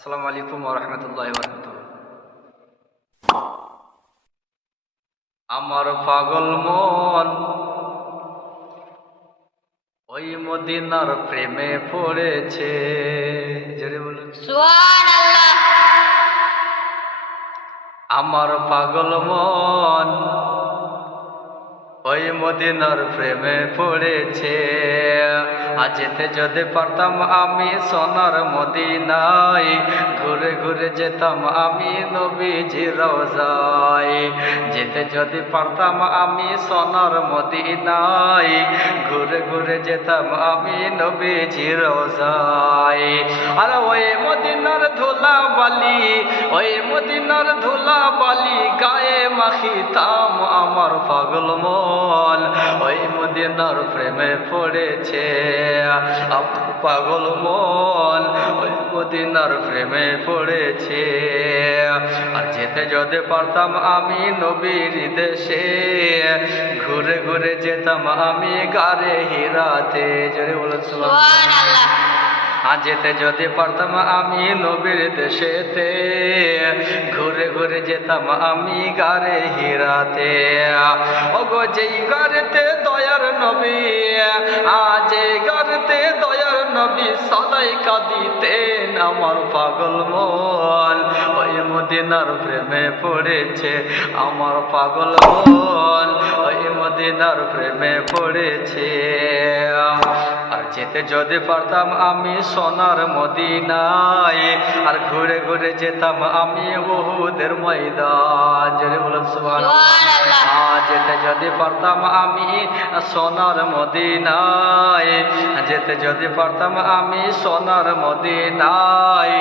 আসসালামু আলাইকুম রহমতুল্লাহ বরকত আমার পাগল মন ওই মদিনার প্রেমে পড়েছে। জোরে বলুন। আমার পাগল মন ওই মদিনার প্রেমে পড়েছে। যেতে যদি পারতাম আমি সোনার মদিনায়, ঘুরে ঘুরে যেতাম আমি নবীজি রোজায়। যেতে যদি পারতাম আমি সোনার মদিনায়, ঘুরে ঘুরে যেতাম আমি নবীজি রোজায়। আর ওই মদিনার ধুলা বালি ওই মদিনার ধুলা বালি গায়ে মাখিতাম আমার পাগল মন। ওই মদিনার প্রেমে পড়েছে। পাগল মন, ওই মদিনার প্রেমে পড়েছে। আর যেতে যদি পারতাম আমি নবীর দেশে, ঘুরে ঘুরে যেতাম আমি গারে হিরাতে। জোরে আর যেতে যদি পারতাম আমি নবীর দেশেতে, ঘুরে ঘুরে যেতাম আমি গারে হিরাতে। ওগো যেই গারেতে দয়ার নবী, আজ গারেতে দয়ার নবী সদাই কাঁদিতেন আমার পাগল মন। ওই মদিনার প্রেমে পড়েছে আমার পাগল মন। ওই মদিনার প্রেমে পড়েছে। যেতে যদি পারতাম আমি সোনার মদিনায়, আর ঘুরে ঘুরে যেতাম আমি বহুদের ময়দান। যদি বলুন সুবহানাল্লাহ। যেতে যদি পারতাম আমি সোনার মদিনায়, যেতে যদি পারতাম আমি সোনার মদিনায়,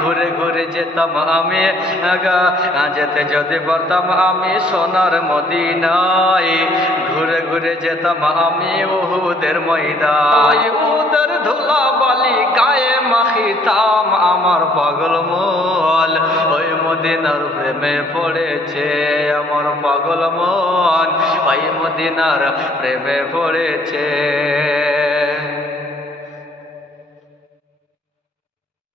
ঘুরে ঘুরে যেতাম আমি যেতে যদি পারতাম আমি সোনার মদিনায়, ঘুরে ঘুরে যেতাম আমি উহুদের ময়দান। উহুদের ধুলা বালি গায়ে মাখিতাম আমার পাগল মল, ওই মদিনার প্রেমে পড়েছে। আমার পাগল মন ভাই মদিনার প্রেমে পড়েছে